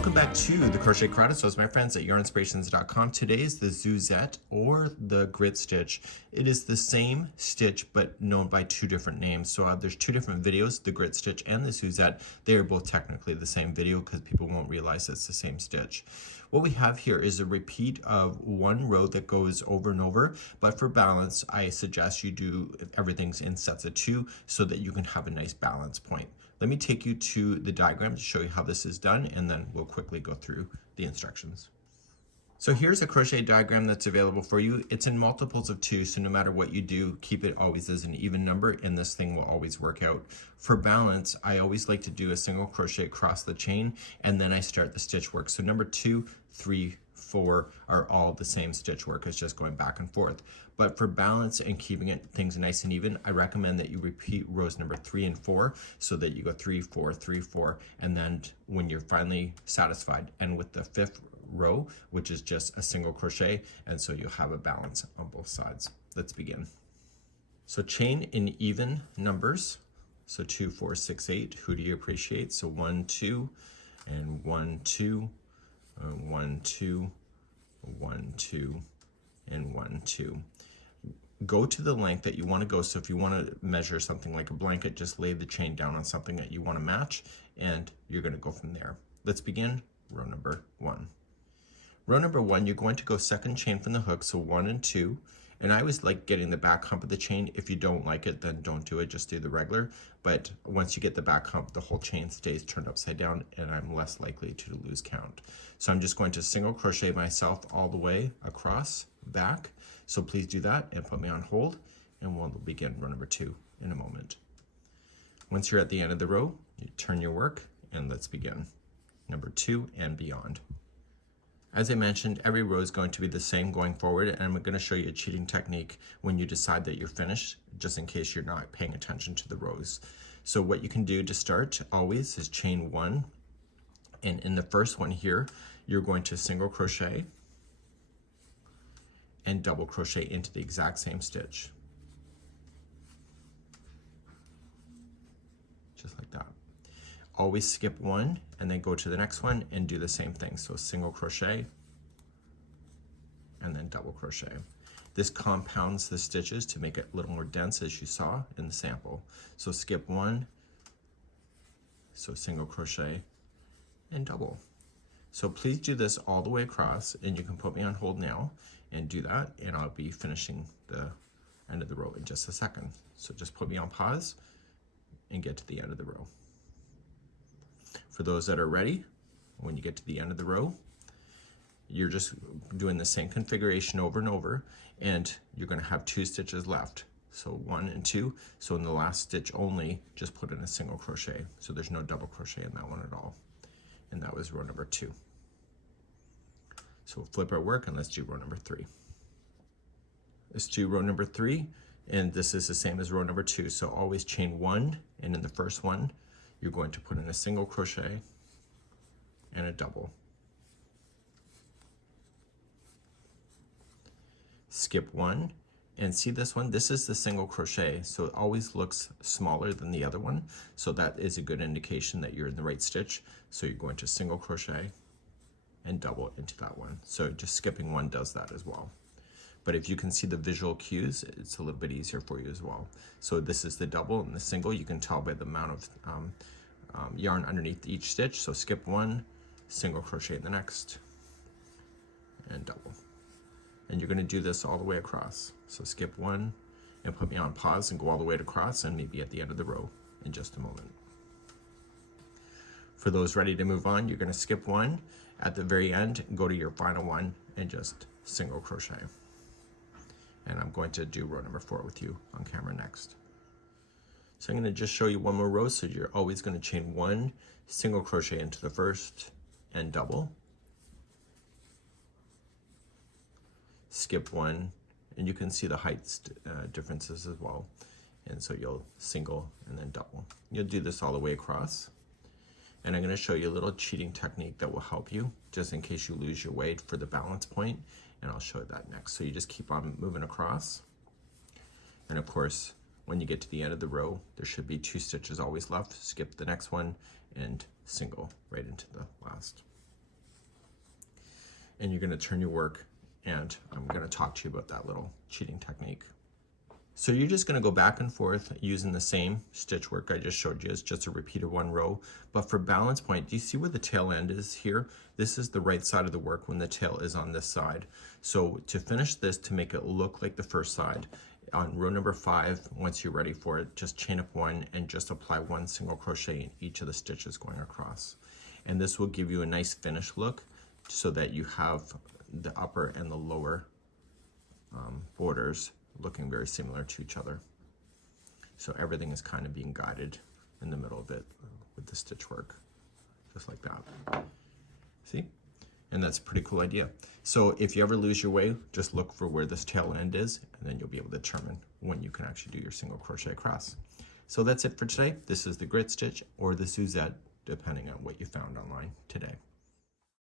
Welcome back to the Crochet Chronicles, my friends at yarnspirations.com. Today is the Suzette or the grit stitch. It is the same stitch but known by two different names. So there's two different videos, the grit stitch and the Suzette. They are both technically the same video because people won't realize it's the same stitch. What we have here is a repeat of one row that goes over and over, but for balance I suggest you do everything's in sets of two so that you can have a nice balance point. Let me take you to the diagram to show you how this is done, and then we'll quickly go through the instructions. So here's a crochet diagram that's available for you. It's in multiples of two, so no matter what you do, keep it always as an even number, and this thing will always work out. For balance, I always like to do a single crochet across the chain, and then I start the stitch work. So number 2, 3, 4 are all the same stitch work. It's just going back and forth. But for balance and keeping things nice and even, I recommend that you repeat rows number 3 and 4 so that you go 3, 4, 3, 4, and then when you're finally satisfied, and with the 5th row, which is just a single crochet, and so you'll have a balance on both sides. Let's begin. So chain in even numbers. So 2, 4, 6, 8. Who do you appreciate? So 1, 2, and 1, 2, 1, 2, 1, 2, and 1, 2. Go to the length that you want to go. So if you want to measure something like a blanket, just lay the chain down on something that you want to match, and you're going to go from there. Let's begin row number 1. Row number 1, you're going to go second chain from the hook, so 1 and 2. And I always like getting the back hump of the chain. If you don't like it, then don't do it, just do the regular. But once you get the back hump, the whole chain stays turned upside down, and I'm less likely to lose count. So I'm just going to single crochet myself all the way across, back. So please do that and put me on hold, and we'll begin row number 2 in a moment. Once you're at the end of the row, you turn your work, and let's begin number 2 and beyond. As I mentioned, every row is going to be the same going forward, and I'm going to show you a cheating technique when you decide that you're finished, just in case you're not paying attention to the rows. So what you can do to start always is chain 1, and in the first one here, you're going to single crochet and double crochet into the exact same stitch. Just like that. Always skip one and then go to the next one and do the same thing. So single crochet and then double crochet. This compounds the stitches to make it a little more dense, as you saw in the sample. So skip one, so single crochet and double. So please do this all the way across, and you can put me on hold now and do that, and I'll be finishing the end of the row in just a second. So just put me on pause and get to the end of the row. For those that are ready, when you get to the end of the row, you're just doing the same configuration over and over, and you're going to have 2 stitches left. So 1 and 2. So in the last stitch only, just put in a single crochet. So there's no double crochet in that one at all. And that was row number 2. So we'll flip our work and let's do row number 3. Let's do row number 3, and this is the same as row number 2. So always chain 1, and in the first one, you're going to put in a single crochet and a double. Skip 1, and see this one? This is the single crochet, so it always looks smaller than the other one. So that is a good indication that you're in the right stitch. So you're going to single crochet and double into that one. So just skipping one does that as well. But if you can see the visual cues, it's a little bit easier for you as well. So this is the double and the single. You can tell by the amount of yarn underneath each stitch. So skip one, single crochet in the next, and double. And you're going to do this all the way across. So skip one and put me on pause and go all the way across, and maybe at the end of the row in just a moment. For those ready to move on, you're going to skip one at the very end, go to your final one, and just single crochet. And I'm going to do row number 4 with you on camera next. So I'm going to just show you one more row. So you're always going to chain 1, single crochet into the first, and double. Skip 1, and you can see the height differences as well. And so you'll single and then double. You'll do this all the way across. And I'm going to show you a little cheating technique that will help you, just in case you lose your way for the balance point, and I'll show you that next. So you just keep on moving across, and of course, when you get to the end of the row, there should be 2 stitches always left. Skip the next one and single right into the last. and you're going to turn your work, and I'm going to talk to you about that little cheating technique. So you're just going to go back and forth using the same stitch work I just showed you. It's just a repeat of one row. But for balance point, do you see where the tail end is here? This is the right side of the work when the tail is on this side. So to finish this, to make it look like the first side, on row number 5, once you're ready for it, just chain up 1 and just apply 1 single crochet in each of the stitches going across. And this will give you a nice finished look so that you have the upper and the lower borders looking very similar to each other. So everything is kind of being guided in the middle of it with the stitch work, just like that. See? And that's a pretty cool idea. So if you ever lose your way, just look for where this tail end is, and then you'll be able to determine when you can actually do your single crochet across. So that's it for today. This is the grit stitch or the Suzette, depending on what you found online today.